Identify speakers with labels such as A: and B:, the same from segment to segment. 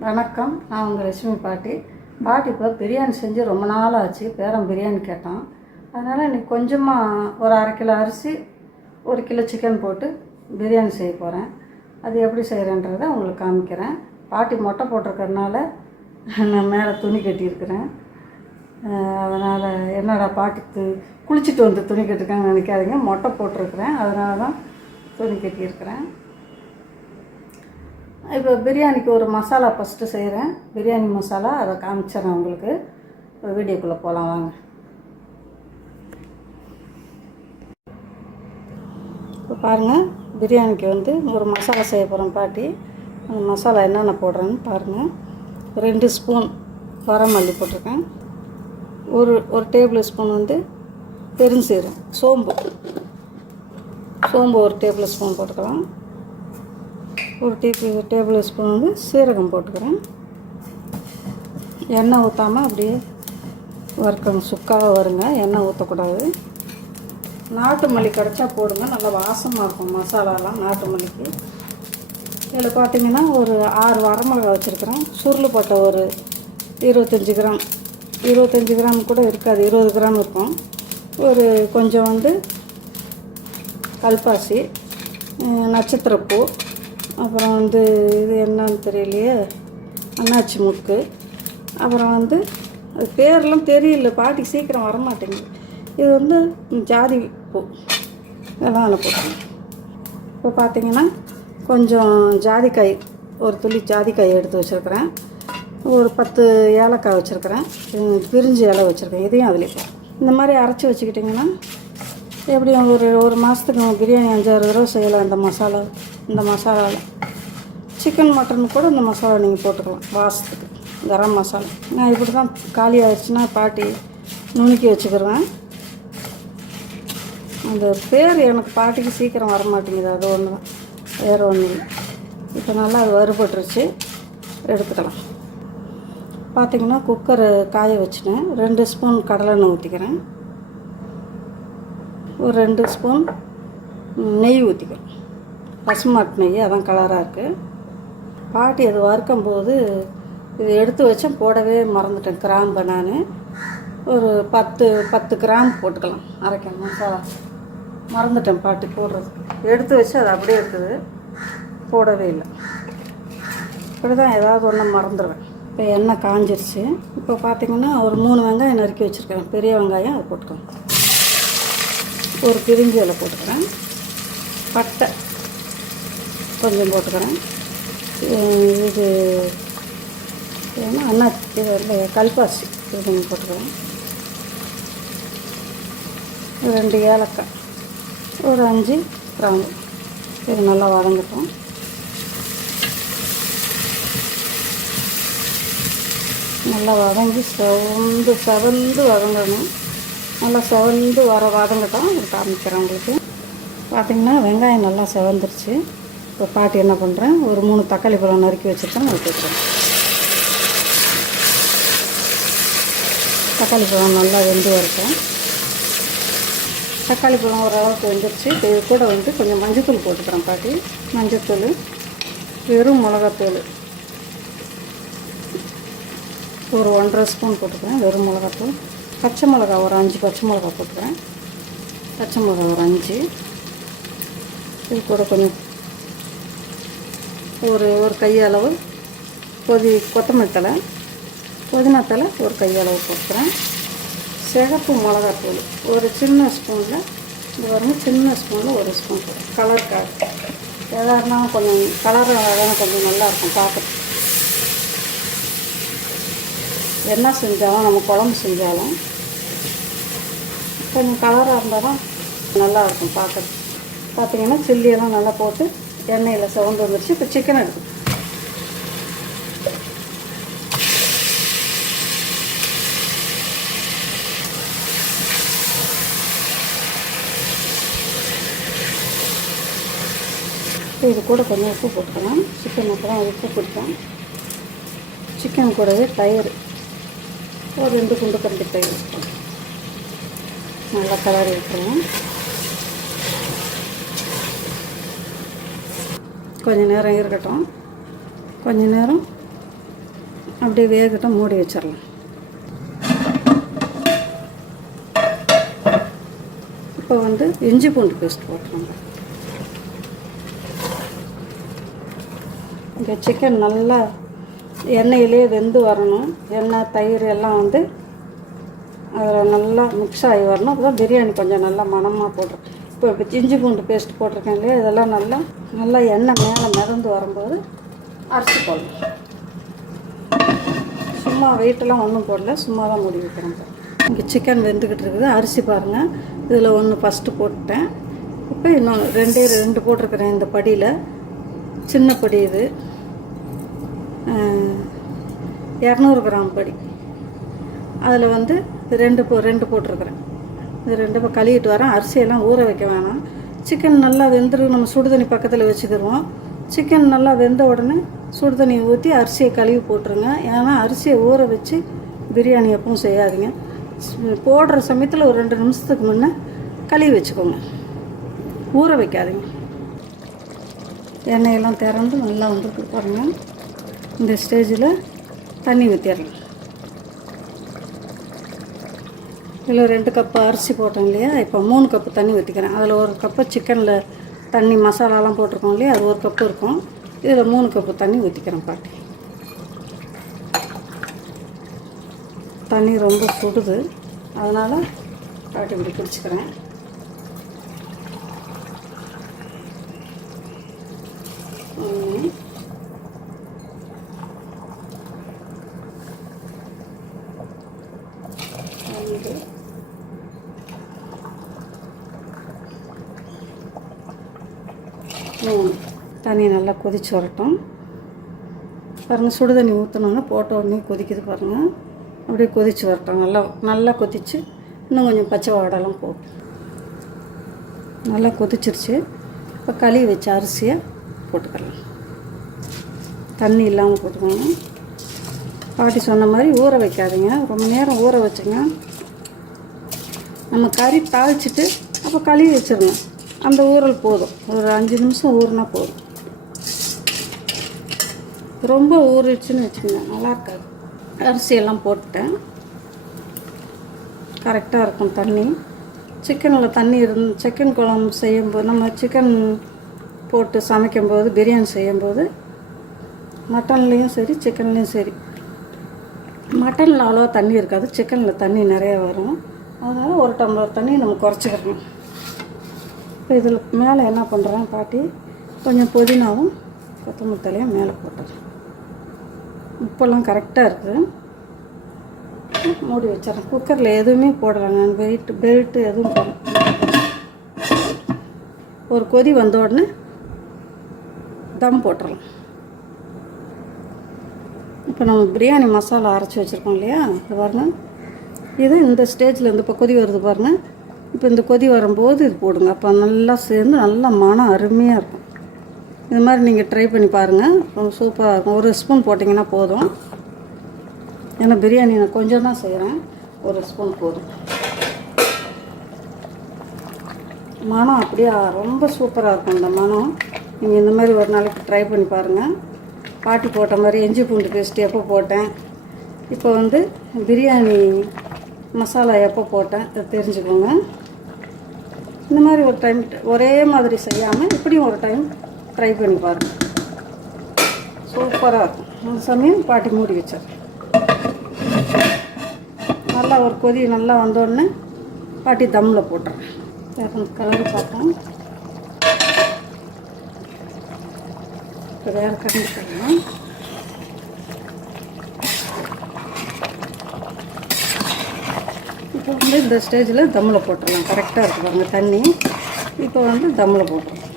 A: வணக்கம். நான் உங்கள் லட்சுமி பாட்டி. பாட்டி இப்போ பிரியாணி செஞ்சு ரொம்ப நாள் ஆச்சு பேரன் பிரியாணி கேட்டான். அதனால் இன்னைக்கு கொஞ்சமாக ஒரு அரை கிலோ அரிசி ஒரு கிலோ சிக்கன் போட்டு பிரியாணி செய்ய போகிறேன் அது எப்படி செய்கிறேன்றதை உங்களுக்கு காமிக்கிறேன். பாட்டி மொட்டை போட்டிருக்கறனால நான் மேலே துணி கட்டியிருக்கிறேன். அதனால் என்னடா பாட்டி து குளிச்சுட்டு வந்து துணி கட்டிருக்காங்கன்னு நினைக்காதீங்க. மொட்டை போட்டிருக்கிறேன். அதனால தான் துணி கட்டியிருக்கிறேன். இப்போ பிரியாணிக்கு ஒரு மசாலா ஃபஸ்ட்டு செய்கிறேன் பிரியாணி மசாலா அதை காமிச்சிடுறேன் உங்களுக்கு. இப்போ வீடியோக்குள்ளே போகலாம் வாங்க. இப்போ பாருங்கள் பிரியாணிக்கு வந்து ஒரு மசாலா செய்ய போகிறேன் பாட்டி. அந்த மசாலா என்னென்ன போடுறேன்னு பாருங்கள் ரெண்டு ஸ்பூன் வரமல்லி போட்டிருக்கேன். ஒரு ஒரு டேபிள் ஸ்பூன் வந்து பெருஞ்சீரம் சோம்பு. சோம்பு ஒரு டேபிள் ஸ்பூன் போட்டுக்கலாம். ஒரு டேபிள் டேபிள் ஸ்பூன் வந்து சீரகம் போட்டுக்கிறேன். எண்ணெய் ஊற்றாமல் அப்படியே வறுக்கணும். சுக்காக வருங்க. எண்ணெய் ஊற்றக்கூடாது நாட்டு மல்லி கிடச்சா போடுங்க. நல்லா வாசமாக இருக்கும் மசாலாலாம் நாட்டு மல்லிக்கு. இதில் பார்த்தீங்கன்னா ஒரு ஆறு வரமிளகா வச்சுருக்கிறேன். சுருள் போட்ட ஒரு இருபத்தஞ்சி கிராம். இருபத்தஞ்சி கிராம் கூட இருக்காது. இருபது கிராம் இருக்கும். ஒரு கொஞ்சம் வந்து கல்பாசி நட்சத்திரப்பூ அப்புறம் வந்து இது என்னன்னு தெரியலையே? அன்னாச்சி முக்கு அப்புறம் வந்து அது பேரெல்லாம் தெரியல. பாட்டி சீக்கிரம் வரமாட்டேங்குது. இது வந்து ஜாதி பூ. இதெல்லாம் அதில் போட்டோம் இப்போ பார்த்தீங்கன்னா கொஞ்சம் ஜாதிக்காய் ஒரு துளி ஜாதிக்காய் எடுத்து வச்சுருக்கிறேன். ஒரு பத்து ஏலக்காய் வச்சுருக்கிறேன். பிரிஞ்சு இலை வச்சுருக்கேன். இதையும் அதில் இந்த மாதிரி அரைச்சி வச்சுக்கிட்டிங்கன்னா எப்படியும் ஒரு ஒரு மாதத்துக்கு பிரியாணி அஞ்சாறு தடவை செய்யலாம். இந்த மசாலா இந்த மசாலாவில் சிக்கன் மட்டன் கூட இந்த மசாலா நீங்கள் போட்டுக்கலாம். வாசத்துக்கு. கரம் மசாலா. நான் இப்படி தான் காலி ஆயிடுச்சுன்னா பாட்டி நுணுக்கி வச்சுக்கிறேன் அந்த பேர் எனக்கு பாட்டிக்கு சீக்கிரம் வர மாட்டேங்குது அது ஒன்று தான் வேறு ஒன்றும் இல்லை. இப்போ நல்லா அது வறுபட்டுருச்சு. எடுத்துக்கலாம். பார்த்திங்கன்னா குக்கரை காய வச்சுட்டேன். ரெண்டு ஸ்பூன் கடலெண்ணெய் ஊற்றிக்கிறேன் ஒரு ரெண்டு ஸ்பூன் நெய் ஊற்றிக்கிறேன் பசுமாட்டு நெய் அதான் கலராக இருக்குது பாட்டி அது வறுக்கும் போது இது எடுத்து வச்சேன் போடவே மறந்துட்டேன். கிராம்பை நான். ஒரு பத்து பத்து கிராம் போட்டுக்கலாம். அரைக்கணும் மசாலா மறந்துட்டேன் பாட்டி போடுறது எடுத்து வச்சு அது அப்படியே இருக்குது. போடவே இல்லை. இப்படி தான் ஏதாவது ஒன்று மறந்துடுவேன் இப்போ எண்ணெய் காஞ்சிருச்சு. இப்போ பார்த்தீங்கன்னா ஒரு மூணு வெங்காயம் நறுக்கி வச்சுருக்கேன் பெரிய வெங்காயம் அதை போட்டுக்கலாம். ஒரு பிரிஞ்சி இலை போட்டுக்கிறேன். பட்டை. கொஞ்சம் போட்டுக்கிறேன். இது அண்ணா இது இல்லை கல்பாசி இது கொஞ்சம் போட்டுக்கிறேன். ரெண்டு ஏலக்காய் ஒரு அஞ்சு கிராம்பு. இது நல்லா வதங்கட்டும். நல்லா வதங்கி செவந்து செவந்து வதங்கணும். நல்லா செவந்து வர வதங்கட்டும். காமிக்கிறேன் உங்களுக்கு. பார்த்திங்கன்னா வெங்காயம் நல்லா செவந்துருச்சு. இப்போ பாட்டி என்ன பண்ணுறேன் ஒரு மூணு தக்காளி பழம் நறுக்கி வச்சுருக்கேன் வச்சுருக்கேன் தக்காளி பழம் நல்லா வெந்து வரட்டும். தக்காளி பழம் ஓரளவுக்கு வெந்துருச்சு. இப்போ இது கூட வந்து கொஞ்சம் மஞ்சத்தூள் போட்டுக்கிறேன் பாட்டி. மஞ்சத்தூள் வெறும் மிளகாத்தூள். ஒரு ஒன்றரை ஸ்பூன் போட்டுக்கிறேன் வெறும் மிளகாத்தூள். பச்சை மிளகா ஒரு அஞ்சு பச்சை மிளகா போட்டுக்கிறேன். பச்சை மிளகா ஒரு அஞ்சு. இது கூட கொஞ்சம் ஒரு ஒரு கையளவு கொதி கொத்தமல்லி தழை புதினா தழை ஒரு கையளவு போட்டுக்கிறேன். சிகப்பு மிளகாத்தூள் ஒரு சின்ன ஸ்பூனில் இது வரணும் சின்ன ஸ்பூனில் ஒரு ஸ்பூன் கலர் கலருக்காக எதாக இருந்தாலும் கொஞ்சம் கலர் அழகாக கொஞ்சம் நல்லாயிருக்கும் பார்க்குறது என்ன செஞ்சாலும் நம்ம குழம்பு செஞ்சாலும் கொஞ்சம் கலராக இருந்தால் தான் நல்லாயிருக்கும் பார்க்குறது பார்த்தீங்கன்னா சில்லியெல்லாம் நல்லா போட்டு எண்ணெயில் சவுண்டு வந்துருச்சு. இப்போ சிக்கன் எடுத்து இது கூட கொஞ்சம் உப்பு போட்டுக்கலாம். சிக்கன் அப்புறம் உப்பு பிடிக்கும். சிக்கன் கூடவே தயிர். ஒரு ரெண்டு குண்டு கரண்டி தயிர். நல்லா கலரி விட்டுருவோம் கொஞ்ச நேரம் இருக்கட்டும். கொஞ்ச நேரம் அப்படியே வேகட்டும் மூடி வச்சிடலாம். இப்போ வந்து இஞ்சி பூண்டு பேஸ்ட் போட்டுருங்க. இந்த சிக்கன் நல்லா எண்ணெயிலே வெந்து வரணும். எண்ணெய் தயிர் எல்லாம் வந்து அதில் நல்லா மிக்ஸ் ஆகி வரணும். அப்போ தான் பிரியாணி கொஞ்சம் நல்லா மணமாக போட்டுரும் இப்போ இப்போ இஞ்சி பூண்டு பேஸ்ட் போட்டிருக்கேன் இல்லையா? இதெல்லாம் நல்லா நல்லா எண்ணெய் மேலே மிதந்து வரும்போது அரைச்சி போடணும். சும்மா வெயிட்டெல்லாம் ஒன்றும் போடல சும்மா தான் மூடி வைக்கிறேன் இங்கே சிக்கன் வெந்துக்கிட்டு இருக்குது. அரிசி பாருங்கள் இதில் ஒன்று ஃபஸ்ட்டு போட்டுட்டேன். இப்போ இன்னும் ரெண்டே ரெண்டு போட்டிருக்கிறேன் இந்த படியில். சின்ன படி இது. இரநூறு கிராம் படி. அதில் வந்து ரெண்டு போ ரெண்டு போட்டிருக்கிறேன். இது ரெண்டு பக்கம் கழுவிட்டு வரேன். அரிசியெல்லாம் ஊற வைக்க வேணாம். சிக்கன் நல்லா வெந்துரு நம்ம சுடுதண்ணி பக்கத்தில் வச்சுக்கிடுவோம் சிக்கன் நல்லா வெந்த உடனே சுடுதண்ணி ஊற்றி அரிசியை கழுவி போட்டுருங்க. ஏன்னா அரிசியை ஊற வச்சு பிரியாணி எப்பவும் செய்யாதீங்க. போடுற சமயத்தில் ஒரு ரெண்டு நிமிஷத்துக்கு முன்னே கழுவி வச்சுக்கோங்க. ஊற வைக்காதீங்க. எண்ணெயெல்லாம் திறந்து நல்லா வந்துருக்கு பாருங்கள் இந்த ஸ்டேஜில் தண்ணி ஊற்றிடலாம் இதில் ரெண்டு கப்பு அரிசி போட்டோம் இல்லையா? இப்போ மூணு கப்பு தண்ணி ஊற்றிக்கிறேன். அதில் ஒரு கப்பு சிக்கனில் தண்ணி மசாலாலாம் போட்டிருக்கோம் இல்லையா? அது ஒரு கப்பு இருக்கும். இதில் மூணு கப்பு தண்ணி ஊற்றிக்கிறேன் பாட்டி. தண்ணி ரொம்ப சுடுது. அதனால் பாட்டி இப்படி பிடிச்சிக்கிறேன் ஒன்று ரெண்டு மூணு தண்ணி நல்லா கொதிச்சு வரட்டும். பாருங்கள் சுடு தண்ணி ஊற்றினோன்னா போட்ட உடனே கொதிக்குது பாருங்கள் அப்படியே கொதிச்சு வரட்டும். நல்லா நல்லா கொதிச்சு இன்னும் கொஞ்சம் பச்சை வாடெல்லாம் போட்டு. நல்லா கொதிச்சிருச்சு. இப்போ கழுவி வச்ச அரிசியை போட்டுக்கலாம். தண்ணி இல்லாமல் போட்டுக்கோங்க. பாட்டி சொன்ன மாதிரி ஊற வைக்காதீங்க. ரொம்ப நேரம் ஊற வச்சுங்க. நம்ம கறி தாளிச்சிட்டு அப்போ கழுவி வச்சிடணும். அந்த ஊறல் போதும். ஒரு அஞ்சு நிமிஷம் ஊறினா போதும். ரொம்ப ஊறிடுச்சுன்னு வச்சுக்கோங்க நல்லா இருக்காது. அரிசியெல்லாம் போட்டுட்டேன். கரெக்டாக இருக்கும் தண்ணி. சிக்கனில் தண்ணி இருந்து சிக்கன் குழம்பு செய்யும்போது நம்ம சிக்கன் போட்டு சமைக்கும்போது பிரியாணி செய்யும்போது மட்டன்லேயும் சரி சிக்கன்லேயும் சரி. மட்டனில் அவ்வளோவா தண்ணி இருக்காது. சிக்கனில் தண்ணி நிறையா வரும். அதனால் ஒரு டம்ளர் தண்ணி நம்ம குறைச்சிக்கிறோம் இப்போ இதில் மேலே என்ன பண்ணுறேன் பாட்டி கொஞ்சம் புதினாவும் கொத்தமல்லி தலையும் மேலே போட்டுறேன். உப்பெல்லாம் கரெக்டாக இருக்குது. மூடி வச்சிடறேன். குக்கரில் எதுவுமே போடுறேன் வெயிட் பெல்ட்டு எதுவும் போடுறேன் ஒரு கொதி வந்த உடனே தம் போட்டுடலாம் இப்போ நம்ம பிரியாணி மசாலா அரைச்சி வச்சுருக்கோம் இல்லையா? இது பாருங்கள் இது இந்த ஸ்டேஜில் இந்த இப்போ கொதி வருது பாருங்கள் இப்போ இந்த கொதி வரும்போது இது போடுங்க. அப்போ நல்லா சேர்ந்து நல்லா மனம் அருமையாக இருக்கும். இது மாதிரி நீங்கள் ட்ரை பண்ணி பாருங்கள் ரொம்ப சூப்பராக இருக்கும். ஒரு ஸ்பூன் போட்டிங்கன்னா போதும். ஏன்னா பிரியாணி நான் கொஞ்சம் தான் செய்கிறேன் ஒரு ஸ்பூன் போதும். மனம் அப்படியே ரொம்ப சூப்பராக இருக்கும் இந்த மனம். நீங்கள் இந்த மாதிரி ஒரு நாளைக்கு ட்ரை பண்ணி பாருங்கள் பாட்டி போட்ட மாதிரி இஞ்சி பூண்டு பேஸ்ட் எப்போ போட்டேன்? இப்போ வந்து பிரியாணி மசாலா எப்போ போட்டேன்? அதை தெரிஞ்சுக்கோங்க. இந்த மாதிரி ஒரு டைம் ஒரே மாதிரி செய்யாமல் இப்படியும் ஒரு டைம் ட்ரை பண்ணி பாருங்கள் சூப்பராக இருக்கும். அந்த சமயம் பாட்டி மூடி வச்சார். நல்லா ஒரு கொதி நல்லா வந்தோடனே பாட்டி தம்மில் போட்டுறேன். கலர் பார்ப்போம். இப்போ வேறு கரண்டிக்கலாம் இப்போ வந்து இந்த ஸ்டேஜில் தம்மில் போட்டுடலாம். கரெக்டாக இருக்கு பாருங்கள் தண்ணி. இப்போ வந்து தம்மில் போட்டுருவோம்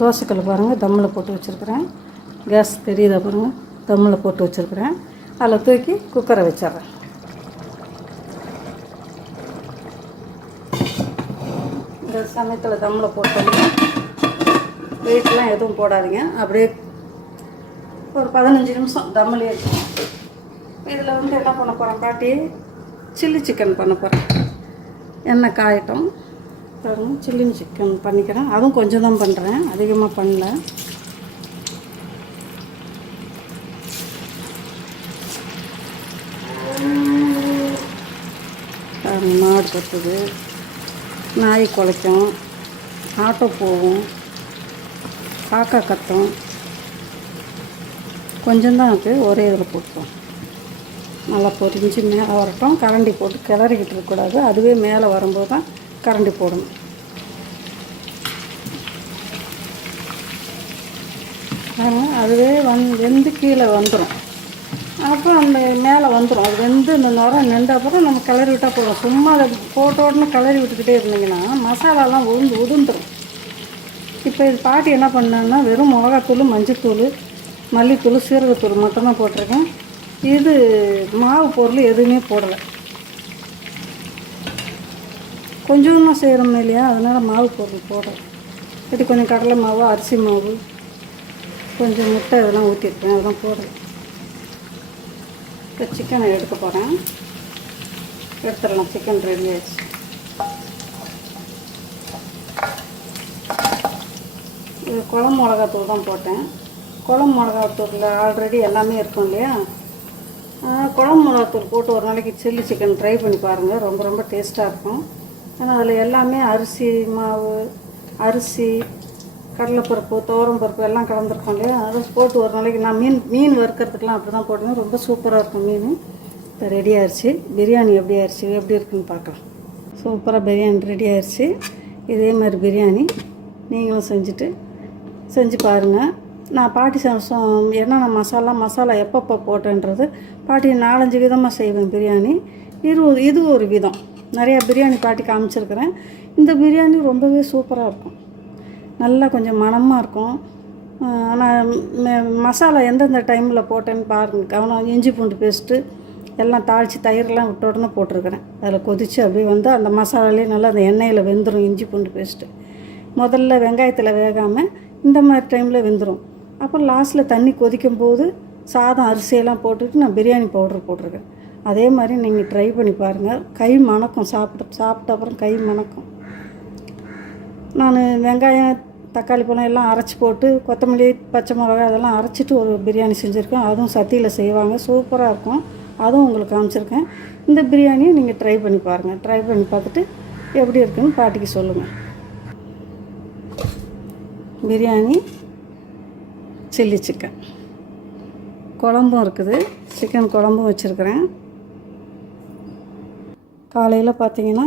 A: தோசைக்கல் பாருங்கள் தம்மில் போட்டு வச்சுருக்கிறேன். கேஸ் தெரியுதா பாருங்கள் தம்மில் போட்டு வச்சுருக்கிறேன். அதில் தூக்கி குக்கரை வச்சிட்றேன். இந்த சமயத்தில் தம்மில் போட்டோம்னா வெயிட்லாம் எதுவும் போடாதீங்க. அப்படியே ஒரு பதினஞ்சு நிமிஷம் தம்மிலே இருக்கும் இதில் வந்து என்ன பண்ண போகிறேன் பாட்டி? சில்லி சிக்கன் பண்ண போகிறேன் எண்ணெய் காயட்டும். பாருங்க சில்லி சிக்கன் பண்ணிக்கிறேன். அதுவும் கொஞ்சம் தான் பண்ணுறேன் அதிகமாக பண்ணல. மாடு கத்துது நாய் குலைக்கும். ஆட்டோ போகும். காக்கா கத்தும். கொஞ்சம் தான் ஒரே இதில் போட்டுருவோம். நல்லா பொரிஞ்சு மேலே வரட்டும். கரண்டி போட்டு கிளறிக்கிட்டு இருக்கக்கூடாது. அதுவே மேலே வரும்போது தான் கரண்டி போடணும். அதுவே வந் வெந்து கீழே வந்துடும் அப்புறம் அந்த மேலே வந்துடும் அது வெந்து இந்த நுர நின்ற அப்புறம் நம்ம கிளறி விட்டால் போதும். சும்மா அதை போட்ட உடனே கிளறி விட்டுக்கிட்டே இருந்தீங்கன்னா மசாலாலாம் உளுந்து உதுந்துடும் இப்போ இது பாட்டி என்ன பண்ணாங்கன்னா வெறும் மிளகாத்தூள் மஞ்சத்தூள் மல்லித்தூள் சீரகத்தூள் மட்டும்தான் போட்டிருக்கேன். இது மாவு பொருள் எதுவுமே போடலை. கொஞ்சமாக செய்கிறோம் இல்லையா அதனால் மாவு பொருள் போடுறேன் இப்படி கொஞ்சம் கடலை மாவு அரிசி மாவு கொஞ்சம் முட்டை இதெல்லாம் ஊற்றிருக்கேன் அதெல்லாம் போடுறேன் இப்போ சிக்கனை எடுக்க போகிறேன் எடுத்துடலாம் சிக்கன் ரெடி ஆயிடுச்சு. இது குழம்பு மிளகாத்தூள் தான் போட்டேன். குழம்பு மிளகாத்தூரில் ஆல்ரெடி எல்லாமே இருக்கும் இல்லையா? குழம்பு மிளகாத்தூள் போட்டு ஒரு நாளைக்கு சில்லி சிக்கன் ட்ரை பண்ணி பாருங்கள் ரொம்ப ரொம்ப டேஸ்ட்டாக இருக்கும். ஏன்னா அதில் எல்லாமே அரிசி மாவு அரிசி கடலைப்பருப்பு துவரம்பருப்பு எல்லாம் கலந்துருக்கோம் இல்லையா? அதை போட்டு ஒரு நாளைக்கு நான் மீன் மீன் வறுக்கிறதுக்கெலாம் அப்படி தான் போட்டேன் ரொம்ப சூப்பராக இருக்கும் மீன். இப்போ ரெடி ஆயிடுச்சு பிரியாணி எப்படி ஆயிடுச்சு எப்படி இருக்குன்னு பார்க்கலாம். சூப்பராக பிரியாணி ரெடி ஆயிடுச்சு இதே மாதிரி பிரியாணி நீங்களும் செஞ்சுட்டு செஞ்சு பாருங்கள் நான் பாட்டி சம்சம் என்னென்ன மசாலா மசாலா எப்பப்போ போட்டேன்றது பாட்டி நாலஞ்சு விதமாக செய்வேன் பிரியாணி. இது ஒரு இது ஒரு விதம். நிறையா பிரியாணி பாட்டி காமிச்சிருக்கிறேன். இந்த பிரியாணி ரொம்பவே சூப்பராக இருக்கும். நல்லா கொஞ்சம் மணமாக இருக்கும். ஆனால் மசாலா எந்தெந்த டைமில் போட்டேன்னு பாருங்கள் கவனம் இஞ்சி பூண்டு பேஸ்ட்டு எல்லாம் தாளித்து தயிரெலாம் விட்ட உடனே போட்டிருக்கிறேன். அதில் கொதித்து அப்படியே வந்து அந்த மசாலாலேயே நல்லா அந்த எண்ணெயில் வெந்துடும் இஞ்சி பூண்டு பேஸ்ட்டு முதல்ல வெங்காயத்தில் வேகாமல் இந்த மாதிரி டைமில் வெந்துடும் அப்புறம் லாஸ்ட்டில் தண்ணி கொதிக்கும் போது சாதம் அரிசியெல்லாம் போட்டுட்டு நான் பிரியாணி பவுடர் போட்டிருக்கேன். அதே மாதிரி நீங்கள் ட்ரை பண்ணி பாருங்கள் கை மணக்கும். சாப்பிட்டு சாப்பிட்ட அப்புறம் கை மணக்கும். நான் வெங்காயம் தக்காளி பழம் எல்லாம் அரைச்சி போட்டு கொத்தமல்லி பச்சை மிளகாய் அதெல்லாம் அரைச்சிட்டு ஒரு பிரியாணி செஞ்சுருக்கேன். அதுவும் சத்தியில் செய்வாங்க. சூப்பராக இருக்கும். அதுவும் உங்களுக்கு காமிச்சிருக்கேன். இந்த பிரியாணியை நீங்கள் ட்ரை பண்ணி பாருங்கள் ட்ரை பண்ணி பார்த்துட்டு எப்படி இருக்குன்னு பாட்டிக்கு சொல்லுங்கள் பிரியாணி சில்லி சிக்கன். குழம்பும் இருக்குது. சிக்கன் குழம்பும் வச்சுருக்கிறேன். காலையில் பார்த்தீங்கன்னா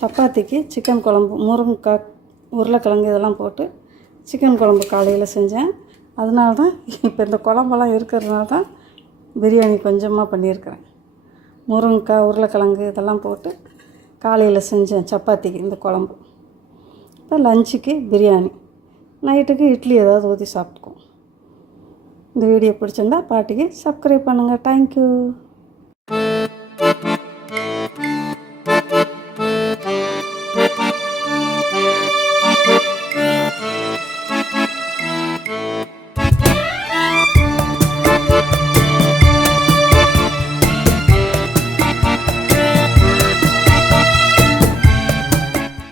A: சப்பாத்திக்கு சிக்கன் குழம்பு முருங்கைக்காய் உருளைக்கிழங்கு இதெல்லாம் போட்டு சிக்கன் குழம்பு காலையில் செஞ்சேன். அதனால தான் இப்போ இந்த குழம்பெல்லாம் இருக்கிறதுனால தான் பிரியாணி கொஞ்சமாக பண்ணியிருக்கிறேன். முருங்கைக்காய் உருளைக்கிழங்கு இதெல்லாம் போட்டு காலையில் செஞ்சேன் சப்பாத்திக்கு இந்த குழம்பு. இப்போ லஞ்சுக்கு பிரியாணி. நைட்டுக்கு இட்லி ஏதாவது ஊற்றி சாப்பிட்டுக்குவோம். இந்த வீடியோ பிடிச்சிருந்தா பாட்டிக்கு சப்ஸ்கிரைப் பண்ணுங்கள் தேங்க்யூ